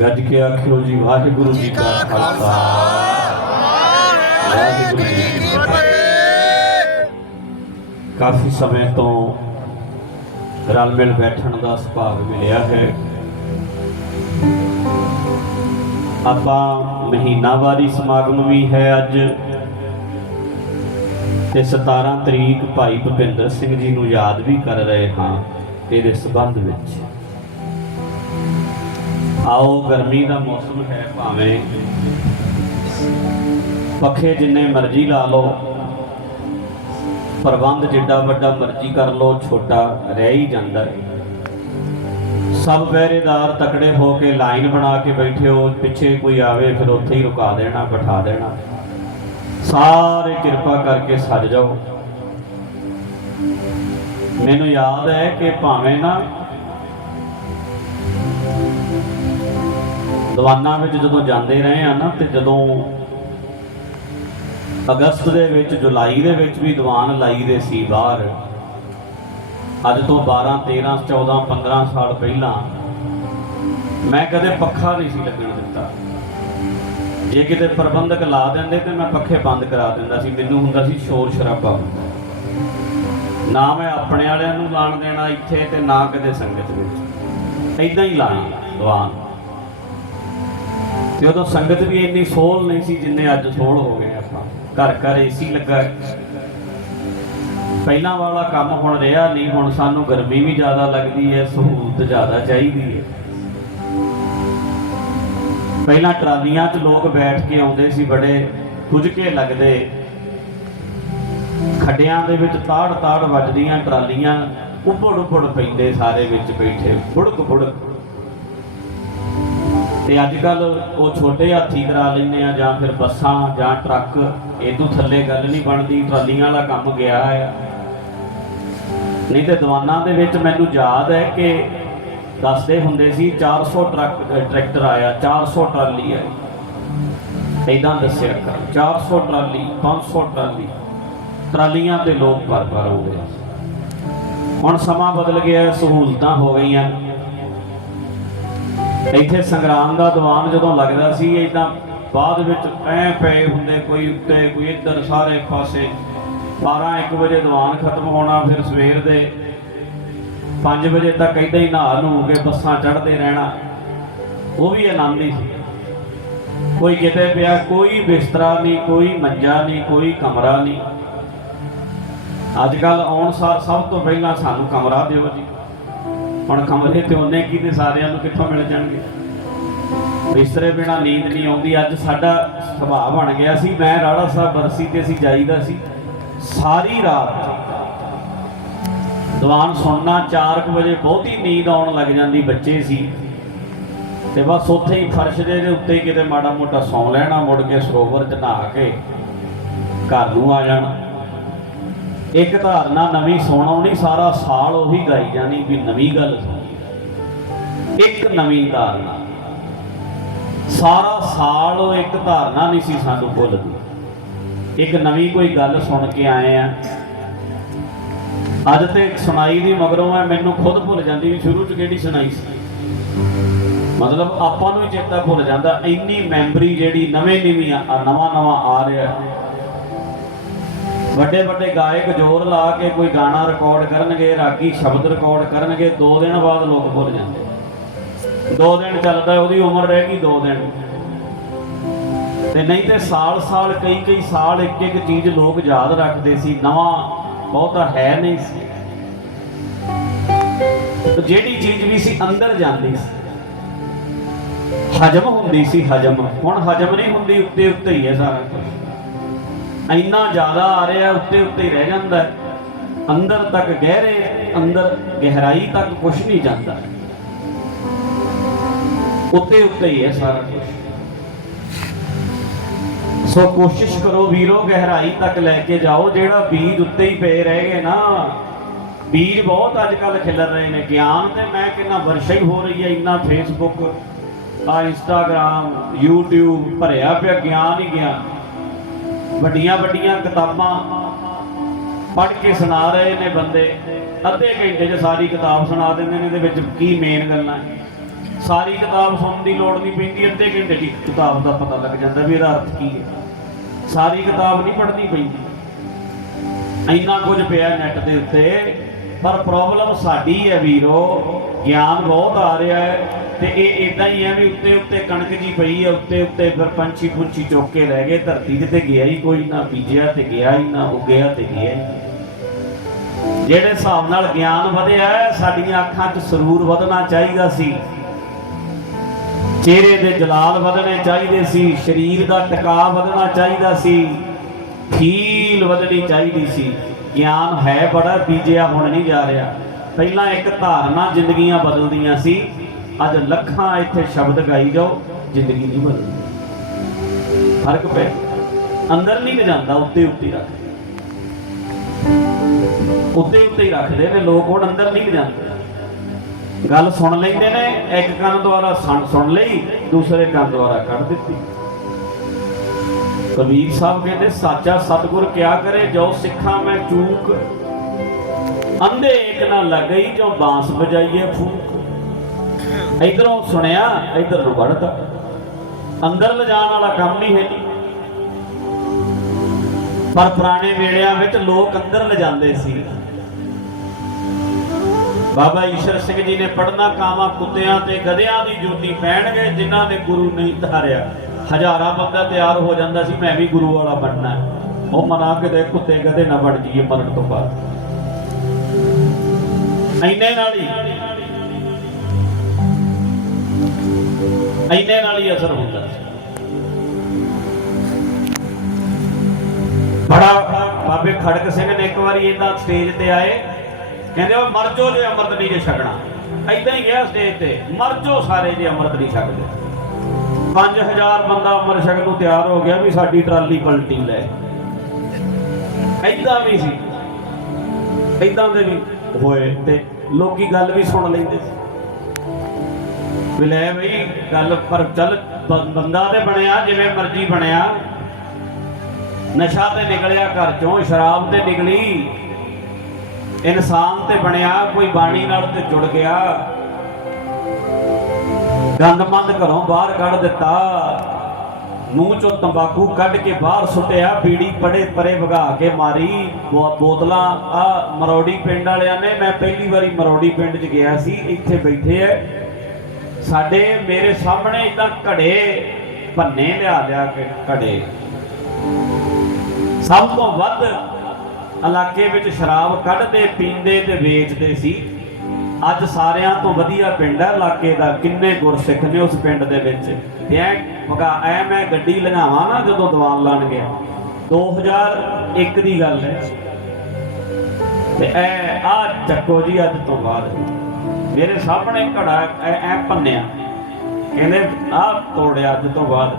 ਗੱਜ ਕੇ ਆਖਿਓ ਜੀ, ਵਾਹਿਗੁਰੂ ਜੀ ਕਾ ਖਾਲਸਾ। ਵਾਹਿਗੁਰੂ ਜੀ ਕੀ ਫਤਿਹ। ਕਾਫੀ ਸਮੇਂ ਤੋਂ ਰਲ ਮਿਲ ਬੈਠਣ ਦਾ ਸੁਭਾਗ ਮਿਲਿਆ ਹੈ। ਆਪਾਂ ਮਹੀਨਾਵਾਰੀ ਸਮਾਗਮ ਵੀ ਹੈ ਅੱਜ। ਤੇ 17 ਤਰੀਕ ਭਾਈ ਭੁਪਿੰਦਰ ਸਿੰਘ ਜੀ ਨੂੰ ਯਾਦ ਵੀ ਕਰ ਰਹੇ ਹਾਂ ਇਹਦੇ ਸਬੰਧ ਵਿੱਚ। ਆਓ, ਗਰਮੀ ਦਾ ਮੌਸਮ ਹੈ ਭਾਵੇਂ ਪੱਖੇ ਜਿੰਨੇ ਮਰਜ਼ੀ ਲਾ ਲਓ, ਪ੍ਰਬੰਧ ਜਿੱਡਾ ਵੱਡਾ ਮਰਜ਼ੀ ਕਰ ਲਓ, ਛੋਟਾ ਰਹਿ ਹੀ ਜਾਂਦਾ ਹੈ। ਸਭ ਪਹਿਰੇਦਾਰ ਤਕੜੇ ਹੋ ਕੇ ਲਾਈਨ ਬਣਾ ਕੇ ਬੈਠੇ ਹੋ, ਪਿੱਛੇ ਕੋਈ ਆਵੇ, ਫਿਰ ਉੱਥੇ ਹੀ ਰੁਕਾ ਦੇਣਾ, ਬਿਠਾ ਦੇਣਾ। ਸਾਰੇ ਕਿਰਪਾ ਕਰਕੇ ਸੱਜ ਜਾਓ। ਮੈਨੂੰ ਯਾਦ ਹੈ ਕਿ ਭਾਵੇਂ ਨਾ ਦੀਵਾਨਾਂ ਵਿੱਚ ਜਦੋਂ ਜਾਂਦੇ ਰਹੇ ਆ ਨਾ, ਤੇ ਜਦੋਂ ਅਗਸਤ ਦੇ ਵਿੱਚ, ਜੁਲਾਈ ਦੇ ਵਿੱਚ ਵੀ ਦੀਵਾਨ ਲਾਈ ਦੇ ਸੀ ਬਾਹਰ, ਅੱਜ ਤੋਂ 12 13 14 15 ਸਾਲ ਪਹਿਲਾਂ, ਮੈਂ ਕਦੇ ਪੱਖਾ ਨਹੀਂ ਸੀ ਲੱਗਣ ਦਿੱਤਾ। ਜੇ ਕਿਤੇ ਪ੍ਰਬੰਧਕ ਲਾ ਦਿੰਦੇ ਤੇ ਮੈਂ ਪੱਖੇ ਬੰਦ ਕਰਾ ਦਿੰਦਾ ਸੀ। ਮੈਨੂੰ ਹੁੰਦਾ ਸੀ ਸ਼ੋਰ ਸ਼ਰਾਬਾ ਹੁੰਦਾ। ਨਾ ਮੈਂ ਆਪਣੇ ਵਾਲਿਆਂ ਨੂੰ ਲਾਣ ਦੇਣਾ ਇੱਥੇ ਤੇ ਨਾ ਕਦੇ ਸੰਗਤ ਵਿੱਚ। ਐਦਾਂ ਹੀ ਲਾਣਾ, ਦੀਵਾਨ। ਤੇ ਉਦੋਂ ਸੰਗਤ ਵੀ ਇੰਨੀ ਸੋਲ ਨਹੀਂ ਸੀ ਜਿੰਨੇ ਅੱਜ ਸੋਲ ਹੋ ਗਏ ਆਪਾਂ। ਘਰ ਘਰ ਏਸੀ ਲੱਗਾ। ਪਹਿਲਾਂ ਵਾਲਾ ਕੰਮ ਹੁਣ ਰਿਹਾ ਨਹੀਂ, ਹੁਣ ਸਾਨੂੰ ਗਰਮੀ ਵੀ ਜ਼ਿਆਦਾ ਲੱਗਦੀ ਹੈ, ਸਹੂਲਤ ਜ਼ਿਆਦਾ ਚਾਹੀਦੀ ਹੈ। ਪਹਿਲਾਂ ਟਰਾਲੀਆਂ 'ਚ ਲੋਕ ਬੈਠ ਕੇ ਆਉਂਦੇ ਸੀ, ਬੜੇ ਖੁਜਕੇ ਲੱਗਦੇ। ਖੱਡਿਆਂ ਦੇ ਵਿੱਚ ਤਾੜ ਤਾੜ ਵੱਜਦੀਆਂ ਟਰਾਲੀਆਂ ਉੱਪੜ ਉੱਪੜ ਪੈਂਦੇ ਸਾਰੇ ਵਿੱਚ ਬੈਠੇ। ਫੁੜਕ ਫੁੜਕ ਤੇ ਅੱਜ ਕੱਲ ਉਹ ਛੋਟੇ ਹਾਥੀ ਕਰਾ ਲੈਂਦੇ ਆ ਜਾਂ ਫਿਰ ਬੱਸਾਂ ਜਾਂ ਟਰੱਕ। ਇਹ ਤੋਂ ਥੱਲੇ ਗੱਲ ਨਹੀਂ ਬਣਦੀ, ਟਰਾਲੀਆਂ ਵਾਲਾ ਕੰਮ ਗਿਆ ਹੈ ਨਹੀਂ ਤੇ ਦਵਾਨਾਂ ਦੇ ਵਿੱਚ ਮੈਨੂੰ ਯਾਦ ਹੈ ਕਿ ਦੱਸਦੇ ਹੁੰਦੇ ਸੀ 400 ਟਰੱਕ ਟਰੈਕਟਰ ਆਇਆ 400 ਟਰਾਲੀ ਆਈ। ਇਦਾਂ ਦੱਸਿਆ ਕਰ 400 ਟਰਾਲੀ 500 ਟਰਾਲੀ। ਟਰਾਲੀਆਂ ਤੇ ਲੋਕ ਭਰ ਭਰ ਹੋ ਗਏ। ਹੁਣ ਸਮਾਂ ਬਦਲ ਗਿਆ, ਸਹੂਲਤਾਂ ਹੋ ਗਈਆਂ। ਇੱਥੇ ਸੰਗਰਾਮ ਦਾ ਦੀਵਾਨ ਜਦੋਂ ਲੱਗਦਾ ਸੀ ਇਦਾਂ ਬਾਅਦ ਵਿੱਚ ਐ ਪਏ ਹੁੰਦੇ ਕੋਈ ਉੱਤੇ, ਕੋਈ ਇੱਧਰ ਸਾਰੇ ਪਾਸੇ। 12 1 ਵਜੇ ਦੀਵਾਨ ਖਤਮ ਹੋਣਾ, ਫਿਰ ਸਵੇਰ ਦੇ 5 ਵਜੇ ਤੱਕ ਏਦਾਂ ਹੀ ਨਹਾ ਨੂੰ ਕੇ ਬੱਸਾਂ ਚੜ੍ਹਦੇ ਰਹਿਣਾ। ਉਹ ਵੀ ਆਨੰਦ ਹੀ ਸੀ। ਕੋਈ ਕਿਤੇ ਪਿਆ, ਕੋਈ ਬਿਸਤਰਾ ਨਹੀਂ, ਕੋਈ ਮੰਜਾ ਨਹੀਂ, ਕੋਈ ਕਮਰਾ ਨਹੀਂ। ਅੱਜ ਕੱਲ ਆਉਣ ਸਾਰ ਸਭ ਤੋਂ ਪਹਿਲਾਂ ਸਾਨੂੰ ਕਮਰਾ ਦਿਓ ਜੀ। ਹੁਣ ਕਮਰੇ ਤੇ ਉਹਨੇ ਕੀ ਤੇ ਸਾਰਿਆਂ ਨੂੰ ਕਿੱਥੋਂ ਮਿਲ ਜਾਣਗੇ? ਬਿਸਤਰੇ ਬਿਨਾ ਨੀਂਦ ਨਹੀਂ ਆਉਂਦੀ। ਅੱਜ ਸਾਡਾ ਸੁਭਾਅ ਬਣ ਗਿਆ ਸੀ। ਮੈਂ ਰਾੜਾ ਸਾਹਿਬ ਬਰਸੀ ਤੇ ਅਸੀਂ ਜਾਈਦਾ ਸੀ। ਸਾਰੀ ਰਾਤ ਦੀਵਾਨ ਸੁਣਨਾ 4 ਵਜੇ ਬਹੁਤੀ ਨੀਂਦ ਆਉਣ ਲੱਗ ਜਾਂਦੀ ਬੱਚੇ ਸੀ। ਤੇ ਬਸ ਉੱਥੇ ਹੀ ਫਰਸ਼ ਦੇ ਦੇ ਉੱਤੇ ਹੀ ਕਿਤੇ ਮਾੜਾ ਮੋਟਾ ਸੌਂ ਲੈਣਾ, ਮੁੜ ਕੇ ਸਰੋਵਰ 'ਚ ਨਹਾ ਕੇ ਘਰ ਨੂੰ ਆ ਜਾਣਾ। ਇੱਕ ਧਾਰਨਾ ਨਵੀਂ ਸੁਣਾਉਣੀ ਸਾਰਾ ਸਾਲ ਉਹੀ ਗਾਈ ਜਾਣੀ ਵੀ ਨਵੀਂ ਗੱਲ ਸੁਣੀ। ਇੱਕ ਨਵੀਂ ਧਾਰਨਾ। ਸਾਰਾ ਸਾਲ ਉਹ ਇੱਕ ਧਾਰਨਾ ਨਹੀਂ ਸੀ ਸਾਨੂੰ ਭੁੱਲਦੀ। ਇੱਕ ਨਵੀਂ ਕੋਈ ਗੱਲ ਸੁਣ ਕੇ ਆਏ ਆ। ਅੱਜ ਤੇ ਸੁਣਾਈ ਦੀ ਮਗਰੋਂ ਮੈਂ ਮੈਨੂੰ ਖੁਦ ਭੁੱਲ ਜਾਂਦੀ ਵੀ ਸ਼ੁਰੂ ਚ ਕਿਹੜੀ ਸੁਣਾਈ ਸੀ। ਮਤਲਬ ਆਪਾਂ ਨੂੰ ਹੀ ਚੇਤਾ ਭੁੱਲ ਜਾਂਦਾ, ਇੰਨੀ ਮੈਮਰੀ ਜਿਹੜੀ ਨਵੇਂ ਨਵੀਂ ਨਵਾਂ ਨਵਾਂ ਆ ਰਿਹਾ। ਵੱਡੇ ਵੱਡੇ ਗਾਇਕ ਜ਼ੋਰ ਲਾ ਕੇ ਕੋਈ ਗਾਣਾ ਰਿਕਾਰਡ ਕਰਨਗੇ, ਰਾਗੀ ਸ਼ਬਦ ਰਿਕਾਰਡ ਕਰਨਗੇ 2 ਦਿਨ ਬਾਅਦ ਲੋਕ ਭੁੱਲ ਜਾਂਦੇ। 2 ਦਿਨ ਚੱਲਦਾ, ਉਹਦੀ ਉਮਰ ਰਹਿ ਗਈ 2 ਦਿਨ। ਤੇ ਨਹੀਂ ਤੇ ਸਾਲ ਸਾਲ ਕਈ ਕਈ ਸਾਲ ਇੱਕ ਇੱਕ ਚੀਜ਼ ਲੋਕ ਯਾਦ ਰੱਖਦੇ ਸੀ, ਨਵਾਂ ਬਹੁਤਾ ਹੈ ਨਹੀਂ ਸੀ। ਤੇ ਜਿਹੜੀ ਚੀਜ਼ ਵੀ ਸੀ, ਅੰਦਰ ਜਾਂਦੀ ਸੀ। ਹਜਮ ਹੁੰਦੀ ਸੀ, ਹਜਮ। ਹੁਣ ਹਜਮ ਨਹੀਂ ਹੁੰਦੀ ਉੱਤੇ ਉੱਤੇ ਹੀ ਹੈ ਸਾਰਾ ਕੁਝ ਇੰਨਾ ਜ਼ਿਆਦਾ ਆ ਰਿਹਾ, ਉੱਤੇ ਉੱਤੇ ਰਹਿ ਜਾਂਦਾ ਅੰਦਰ ਤੱਕ ਗਹਿਰੇ, ਅੰਦਰ ਗਹਿਰਾਈ ਤੱਕ ਕੁਝ ਨਹੀਂ ਜਾਂਦਾ। ਉੱਤੇ ਉੱਤੇ ਹੀ ਹੈ ਸਾਰਾ ਕੁਝ ਸੋ ਕੋਸ਼ਿਸ਼ ਕਰੋ ਵੀਰੋ, ਗਹਿਰਾਈ ਤੱਕ ਲੈ ਕੇ ਜਾਓ। ਜਿਹੜਾ ਬੀਜ ਉੱਤੇ ਹੀ ਪਏ ਰਹਿ ਗਏ ਨਾ, ਬੀਜ ਬਹੁਤ ਅੱਜ ਕੱਲ ਖਿਲਰ ਰਹੇ ਨੇ। ਗਿਆਨ ਤੇ ਮੈਂ ਕਿੰਨਾ ਵਰਸ਼ਾ ਹੀ ਹੋ ਰਹੀ ਹੈ, ਇੰਨਾ ਫੇਸਬੁੱਕ ਆ ਇੰਸਟਾਗ੍ਰਾਮ YouTube ਭਰਿਆ ਪਿਆ ਗਿਆਨ ਹੀ ਗਿਆਨ। ਵੱਡੀਆਂ ਵੱਡੀਆਂ ਕਿਤਾਬਾਂ ਪੜ੍ਹ ਕੇ ਸੁਣਾ ਰਹੇ ਨੇ ਬੰਦੇ। ਅੱਧੇ ਘੰਟੇ 'ਚ ਸਾਰੀ ਕਿਤਾਬ ਸੁਣਾ ਦਿੰਦੇ ਨੇ, ਇਹਦੇ ਵਿੱਚ ਕੀ ਮੇਨ ਗੱਲਾਂ ਸਾਰੀ ਕਿਤਾਬ ਸੁਣਨ ਦੀ ਲੋੜ ਨਹੀਂ ਪੈਂਦੀ, ਅੱਧੇ ਘੰਟੇ ਦੀ ਕਿਤਾਬ ਦਾ ਪਤਾ ਲੱਗ ਜਾਂਦਾ ਵੀ ਇਹਦਾ ਅਰਥ ਕੀ ਹੈ। ਸਾਰੀ ਕਿਤਾਬ ਨਹੀਂ ਪੜ੍ਹਨੀ ਪੈਂਦੀ ਇੰਨਾ ਕੁਝ ਪਿਆ ਨੈਟ ਦੇ ਉੱਤੇ। ਪਰ ਪ੍ਰੋਬਲਮ ਸਾਡੀ ਹੈ ਵੀਰੋ, ਗਿਆਨ ਬਹੁਤ ਆ ਰਿਹਾ ਹੈ ਤੇ ਇਹ ਇਦਾਂ ਹੀ ਹੈ ਵੀ ਉੱਤੇ ਉੱਤੇ ਕਣਕ ਜੀ ਪਈ ਹੈ, ਉੱਤੇ ਉੱਤੇ ਫਿਰ ਪੰਛੀ ਪੁੰਛੀ ਚੁੱਕ ਕੇ ਲੈ ਗਏ, ਧਰਤੀ ਤੇ ਤੇ ਗਿਆ ਹੀ ਕੋਈ ਨਾ, ਬੀਜਿਆ ਤੇ ਗਿਆ ਹੀ ਨਾ, ਉਗਿਆ ਤੇ ਗਿਆ ਹੀ। ਜਿਹੜੇ ਹਿਸਾਬ ਨਾਲ ਗਿਆਨ ਵਧਿਆ ਸਾਡੀਆਂ ਅੱਖਾਂ 'ਚ ਸਰੂਰ ਵਧਣਾ ਚਾਹੀਦਾ ਸੀ। ਚਿਹਰੇ ਦੇ ਜਲਾਲ ਵਧਣੇ ਚਾਹੀਦੇ ਸੀ, ਸਰੀਰ ਦਾ ਟਿਕਾ ਵਧਣਾ ਚਾਹੀਦਾ ਸੀ। ਫੀਲ ਵਧਣੀ ਚਾਹੀਦੀ ਸੀ। ਗਿਆਨ ਹੈ ਬੜਾ, ਬੀਜਿਆ ਹੁਣ ਨਹੀਂ ਜਾ ਰਿਹਾ। ਪਹਿਲਾਂ ਇੱਕ ਧਾਰਨਾ ਜ਼ਿੰਦਗੀਆਂ ਬਦਲਦੀਆਂ ਸੀ। ਅੱਜ ਲੱਖਾਂ ਇੱਥੇ ਸ਼ਬਦ ਗਾਈ ਜਾਓ, ਜ਼ਿੰਦਗੀ ਨਹੀਂ ਬਦਲਦੀ। ਫ਼ਰਕ ਪੈ ਅੰਦਰ ਨਹੀਂ ਜਾਂਦਾ, ਉੱਤੇ ਉੱਤੇ ਰੱਖ। ਉੱਤੇ ਉੱਤੇ ਹੀ ਰੱਖਦੇ ਨੇ ਲੋਕ, ਹੁਣ ਅੰਦਰ ਨਹੀਂ ਜਾਂਦੇ। ਗੱਲ ਸੁਣ ਲੈਂਦੇ ਨੇ, ਇੱਕ ਕੰਨ ਦੁਆਰਾ ਸੁਣ ਸੁਣ ਲਈ, ਦੂਸਰੇ ਕੰਨ ਦੁਆਰਾ ਕੱਢ ਦਿੱਤੀ। ਕਬੀਰ ਸਾਹਿਬ ਕਹਿੰਦੇ, ਸਾਚਾ ਸਤਗੁਰ ਕਿਆ ਕਰੇ, ਜੋ ਸਿੱਖਾਂ ਮੈਂ ਚੂਕ, ਅੰਧੇ ਇੱਕ ਨਾ ਲੱਗਈ, ਜੋ ਬਾਂਸ ਵਜਾਈਏ ਫੂਕ। ਇਧਰੋਂ ਸੁਣਿਆ, ਇਧਰ ਨੂੰ ਵੜਦਾ। ਅੰਦਰ ਲਿਜਾਣ ਵਾਲਾ ਕੰਮ ਨਹੀਂ ਹੈ ਪਰ ਪੁਰਾਣੇ ਵੇਲਿਆਂ ਵਿੱਚ ਲੋਕ ਅੰਦਰ ਲਿਜਾਂਦੇ ਸੀ। ਬਾਬਾ ਈਸ਼ਰ ਸਿੰਘ ਜੀ ਨੇ ਪੜਨਾ ਕਾਵਾਂ ਕੁੱਤਿਆਂ ਤੇ ਗਧਿਆਂ ਦੀ ਜੋਤੀ ਪਹਿਣਗੇ ਜਿਨ੍ਹਾਂ ਨੇ ਗੁਰੂ ਨਹੀਂ ਧਾਰਿਆ। ਹਜ਼ਾਰਾਂ ਬੰਦਾ ਤਿਆਰ ਹੋ ਜਾਂਦਾ ਸੀ, ਮੈਂ ਵੀ ਗੁਰੂ ਵਾਲਾ ਬਣਨਾ। ਉਹ ਮਨਾ ਕੇ ਦੇ ਕੁੱਤੇ ਗਧੇ ਨਾ ਬਣ ਜੀਏ ਮਰਨ ਤੋਂ ਬਾਅਦ। ਐਨੇ ਨਾਲ ਹੀ। ਐਨੇ ਨਾਲ ਹੀ ਅਸਰ ਹੁੰਦਾ ਸੀ। ਬੜਾ ਬਾਬੇ ਖੜਕ ਸਿੰਘ ਨੇ ਇੱਕ ਵਾਰੀ ਇਹਦਾ ਸਟੇਜ ਤੇ ਆਏ। ਕਹਿੰਦੇ, ਉਹ ਮਰ ਜਾਓ ਜੇ ਅੰਮ੍ਰਿਤ ਨਹੀਂ ਜੇ ਛਕਣਾ ਐਦਾਂ ਹੀ ਗਿਆ ਸਟੇਜ ਤੇ। ਮਰ ਜਾਓ ਸਾਰੇ ਜੇ ਅੰਮ੍ਰਿਤ ਨਹੀਂ ਛਕਦੇ 5000 ਬੰਦਾ ਅੰਮ੍ਰਿਤ ਛਕਣ ਨੂੰ ਤਿਆਰ ਹੋ ਗਿਆ ਵੀ ਸਾਡੀ ਟਰਾਲੀ ਪਲਟੀ ਲੈ। ਐਦਾਂ ਵੀ ਸੀ। ਐਦਾਂ ਦੇ ਵੀ ਹੋਏ ਤੇ ਲੋਕੀ ਗੱਲ ਵੀ ਸੁਣ ਲੈਂਦੇ ਸੀ। ਵੀ ਲੈ ਬਈ, ਗੱਲ ਪਰ ਚੱਲ ਬੰਦਾ ਤੇ ਬਣਿਆ, ਜਿਵੇਂ ਮਰਜ਼ੀ ਬਣਿਆ। ਨਸ਼ਾ ਤੇ ਨਿਕਲਿਆ ਘਰ ਚੋਂ, ਸ਼ਰਾਬ ਤੇ ਨਿਕਲੀ। ਇਨਸਾਨ ਤੇ ਬਣਿਆ, ਕੋਈ ਬਾਣੀ ਨਾਲ ਤੇ ਜੁੜ ਗਿਆ। ਗੰਦਮੰਦ ਘਰੋਂ ਬਾਹਰ ਕੱਢ ਦਿੱਤਾ। ਮੂੰਹ ਚੋਂ ਤੰਬਾਕੂ ਕੱਢ ਕੇ ਬਾਹਰ ਸੁੱਟਿਆ, ਬੀੜੀ ਪੜੇ ਪਰੇ ਵਗਾ ਕੇ ਮਾਰੀ। ਬੋ- ਬੋਤਲਾਂ, ਆ ਮਰੋੜੀ ਪਿੰਡ ਵਾਲਿਆਂ ਨੇ, ਮੈਂ ਪਹਿਲੀ ਵਾਰੀ ਮਰੋੜੀ ਪਿੰਡ 'ਚ ਗਿਆ ਸੀ, ਇੱਥੇ ਬੈਠੇ ਐ। ਸਾਡੇ ਮੇਰੇ ਸਾਹਮਣੇ ਇਦਾਂ ਘੜੇ, ਭੰਨੇ ਲਿਆ ਲਿਆ ਕੇ ਘੜੇ। ਸਭ ਤੋਂ ਵੱਧ ਇਲਾਕੇ ਵਿੱਚ ਸ਼ਰਾਬ ਕੱਢਦੇ, ਪੀਂਦੇ ਤੇ ਵੇਚਦੇ ਸੀ। ਅੱਜ ਸਾਰਿਆਂ ਤੋਂ ਵਧੀਆ ਪਿੰਡ ਹੈ, ਇਲਾਕੇ ਦਾ ਕਿੰਨੇ ਗੁਰਸਿੱਖ ਨੇ ਉਸ ਪਿੰਡ ਦੇ ਵਿੱਚ। ਤੇ ਐ ਮਗਾ, ਐ ਮੈਂ ਗੱਡੀ ਲੰਘਾਵਾਂ ਨਾ ਜਦੋਂ ਦੀਵਾਨ ਲਾਣ ਗਿਆ। 2001 ਦੀ ਗੱਲ ਹੈ। ਤੇ ਐ, ਆ ਚੱਕੋ ਜੀ ਅੱਜ ਤੋਂ ਬਾਅਦ। ਮੇਰੇ ਸਾਹਮਣੇ ਘੜਾ ਐ ਐ ਭੰਨਿਆ। ਕਹਿੰਦੇ, ਆ ਤੋੜਿਆ ਅੱਜ ਤੋਂ ਬਾਅਦ।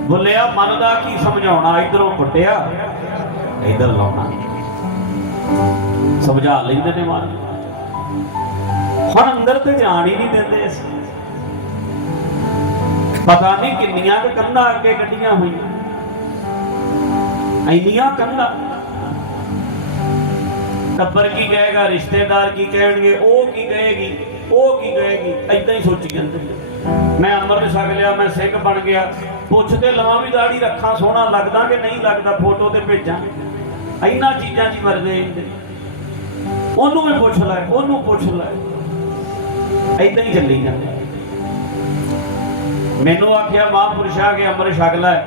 ਬੁੱਲਿਆ, ਮਨ ਦਾ ਕੀ ਸਮਝਾਉਣਾ? ਇਧਰੋਂ ਫੁੱਟਿਆ ਇਧਰ ਲਾਉਣਾ। ਸਮਝਾ ਲੈਂਦੇ ਨੇ ਮਨ। ਹੁਣ ਅੰਦਰ ਤੇ ਜਾਣ ਹੀ ਨਹੀਂ ਦਿੰਦੇ ਅਸੀਂ ਪਤਾ ਨਹੀਂ ਕਿੰਨੀਆਂ ਕੁ ਕੰਧਾਂ ਅੱਗੇ ਕੱਢੀਆਂ ਹੋਈਆਂ। ਇੰਨੀਆਂ ਕੰਧਾਂ। ਟੱਬਰ ਕੀ ਕਹੇਗਾ, ਰਿਸ਼ਤੇਦਾਰ ਕੀ ਕਹਿਣਗੇ, ਉਹ ਕੀ ਕਹੇਗੀ, ਉਹ ਕੀ ਕਹੇਗੀ ਐਦਾਂ ਹੀ ਸੋਚੀ ਜਾਂਦੇ ਮੈਂ ਅੰਮ੍ਰਿਤ ਛਕ ਲਿਆ, ਮੈਂ ਸਿੱਖ ਬਣ ਗਿਆ। ਪੁੱਛ ਤੇ ਲਵਾਂ ਵੀ ਦਾੜੀ ਰੱਖਾਂ, ਸੋਹਣਾ ਲੱਗਦਾ ਕਿ ਨਹੀਂ ਲੱਗਦਾ, ਫੋਟੋ ਤੇ ਭੇਜਾਂ। ਇੰਨਾ ਚੀਜ਼ਾਂ 'ਚ ਵਰਦੇ ਉਹਨੂੰ ਵੀ ਪੁੱਛ ਲੈ, ਉਹਨੂੰ ਪੁੱਛ ਲੈ। ਐਦਾਂ ਹੀ ਚੱਲੀ ਜਾਂਦੇ। ਮੈਨੂੰ ਆਖਿਆ, ਮਹਾਂਪੁਰਸ਼ਾ ਕੇ ਅੰਮ੍ਰਿਤ ਛਕ ਲੈ।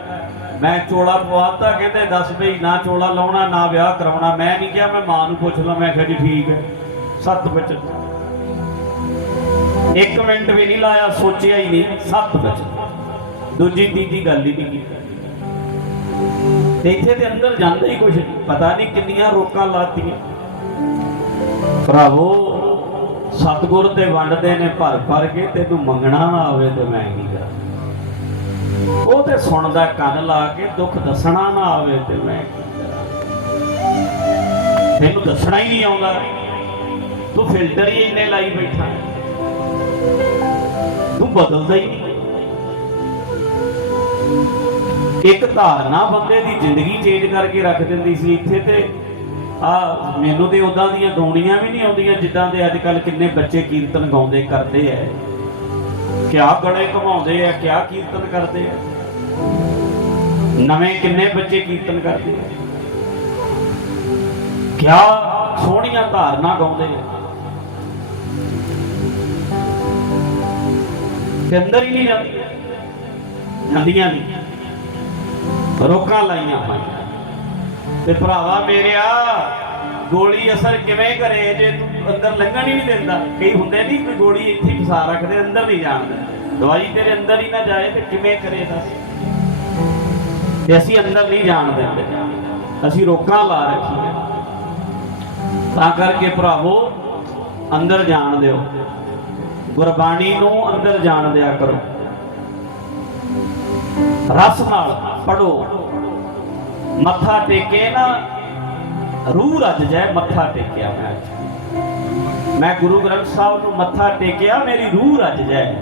ਮੈਂ ਚੋਲਾ ਪਵਾਤਾ, ਕਹਿੰਦੇ ਦੱਸ ਬਈ, ਨਾ ਚੋਲਾ ਲਾਉਣਾ, ਨਾ ਵਿਆਹ ਕਰਾਉਣਾ। ਮੈਂ ਨਹੀਂ ਕਿਹਾ, ਮੈਂ ਮਾਂ ਨੂੰ ਪੁੱਛ ਲਾਂ, ਮੈਂ ਕਿਹਾ ਜੀ ਠੀਕ ਹੈ। ਸੱਤ ਵਿੱਚ ਇੱਕ ਮਿੰਟ ਵੀ ਨਹੀਂ ਲਾਇਆ, ਸੋਚਿਆ ਹੀ ਨਹੀਂ। ਸੱਤ ਵਿੱਚ ਦੂਜੀ, ਤੀਜੀ ਗੱਲ ਹੀ ਨਹੀਂ। ਕੀਤੀ ਇੱਥੇ ਦੇ ਅੰਦਰ ਜਾਂਦਾ ਹੀ ਕੁਛ ਪਤਾ ਨਹੀਂ ਕਿੰਨੀਆਂ ਰੋਕਾਂ ਲਾਤੀਆਂ। ਭਰਾਵੋ ਸਤਗੁਰ ਤੇ ਵੰਡਦੇ ਨੇ ਭਰ ਭਰ ਕੇ ਤੈਨੂੰ ਮੰਗਣਾ ਨਾ ਆਵੇ ਤੇ ਮੈਂ ਕੀ ਕਰਾਂ? ਉਹ ਤੇ ਸੁਣਦਾ ਕੰਨ ਲਾ ਕੇ ਦੁੱਖ ਦੱਸਣਾ ਨਾ ਆਵੇ ਤੇ ਮੈਂ ਕੀ ਕਰਾਂ? ਤੈਨੂੰ ਦੱਸਣਾ ਹੀ ਨਹੀਂ ਆਉਂਦਾ। ਤੂੰ ਫਿਲਟਰ ਹੀ ਇੰਨੇ ਲਾਈ ਬੈਠਾ। ਤੂੰ ਬਦਲਦਾ ਹੀ ਨਹੀਂ। ਇੱਕ ਧਾਰਨਾ ਬੰਦੇ ਦੀ ਜ਼ਿੰਦਗੀ ਚੇਂਜ ਕਰਕੇ ਰੱਖ ਦਿੰਦੀ ਸੀ, ਇੱਥੇ ਤੇ ਆ ਮੈਨੂੰ ਤੇ ਉਦਾਂ ਦੀਆਂ ਗਾਉਣੀਆਂ ਵੀ ਨਹੀਂ ਆਉਂਦੀਆਂ ਜਿੱਦਾਂ ਦੇ ਅੱਜ ਕੱਲ ਕਿੰਨੇ ਬੱਚੇ ਕੀਰਤਨ ਗਾਉਂਦੇ ਕਰਦੇ ਐ ਕਿਆ ਗੜੇ ਘਮਾਉਂਦੇ ਆ, ਕਿਆ ਕੀਰਤਨ ਕਰਦੇ ਆ। ਨਵੇਂ ਕਿੰਨੇ ਬੱਚੇ ਕੀਰਤਨ ਕਰਦੇ ਆ। ਕਿਆ ਸੋਹਣੀਆਂ ਧਾਰਨਾ ਗਾਉਂਦੇ ਆ। ਤੇ ਅੰਦਰ ਹੀ ਨਹੀਂ ਜਾਂਦੀਆਂ। ਜਾਂਦੀਆਂ ਨਹੀਂ। ਰੋਕਾਂ ਲਾਈਆਂ ਹੋਈਆਂ। ਤੇ ਭਰਾਵਾ ਮੇਰਿਆ, ਗੋਲੀ ਅਸਰ ਕਿਵੇਂ ਕਰੇ? ਜੇ ਤੂੰ ਅੰਦਰ ਲੰਘਣ ਹੀ ਨਹੀਂ ਦਿੰਦਾ। ਕਈ ਹੁੰਦੇ ਨਹੀਂ ਕੋਈ ਗੋਲੀ ਇੱਥੇ ਫਸਾ ਰੱਖਦੇ, ਅੰਦਰ ਨਹੀਂ ਜਾਣ ਦਵਾਈ ਤੇਰੇ ਅੰਦਰ ਹੀ ਨਾ ਜਾਏ ਤੇ ਕਿਵੇਂ ਕਰੇ ਦੱਸ? ਤੇ ਅਸੀਂ ਅੰਦਰ ਨਹੀਂ ਜਾਣ ਦਿੰਦੇ। ਅਸੀਂ ਰੋਕਾਂ ਲਾ ਰੱਖੀਆਂ। ਤਾਂ ਕਰਕੇ ਭਰਾਵੋ, ਅੰਦਰ ਜਾਣ ਦਿਓ। ਗੁਰਬਾਣੀ ਨੂੰ ਅੰਦਰ ਜਾਣ ਦਿਆ ਕਰੋ। ਰਸ ਨਾਲ ਪੜੋ ਮੱਥਾ ਟੇਕੇ ਨਾ, ਰੂਹ ਰੱਜ ਜਾਏ ਮੱਥਾ ਟੇਕਿਆ ਮੈਂ। ਮੈਂ ਗੁਰੂ ਗ੍ਰੰਥ ਸਾਹਿਬ ਨੂੰ ਮੱਥਾ ਟੇਕਿਆ, ਮੇਰੀ ਰੂਹ ਰੱਜ ਜਾਏ।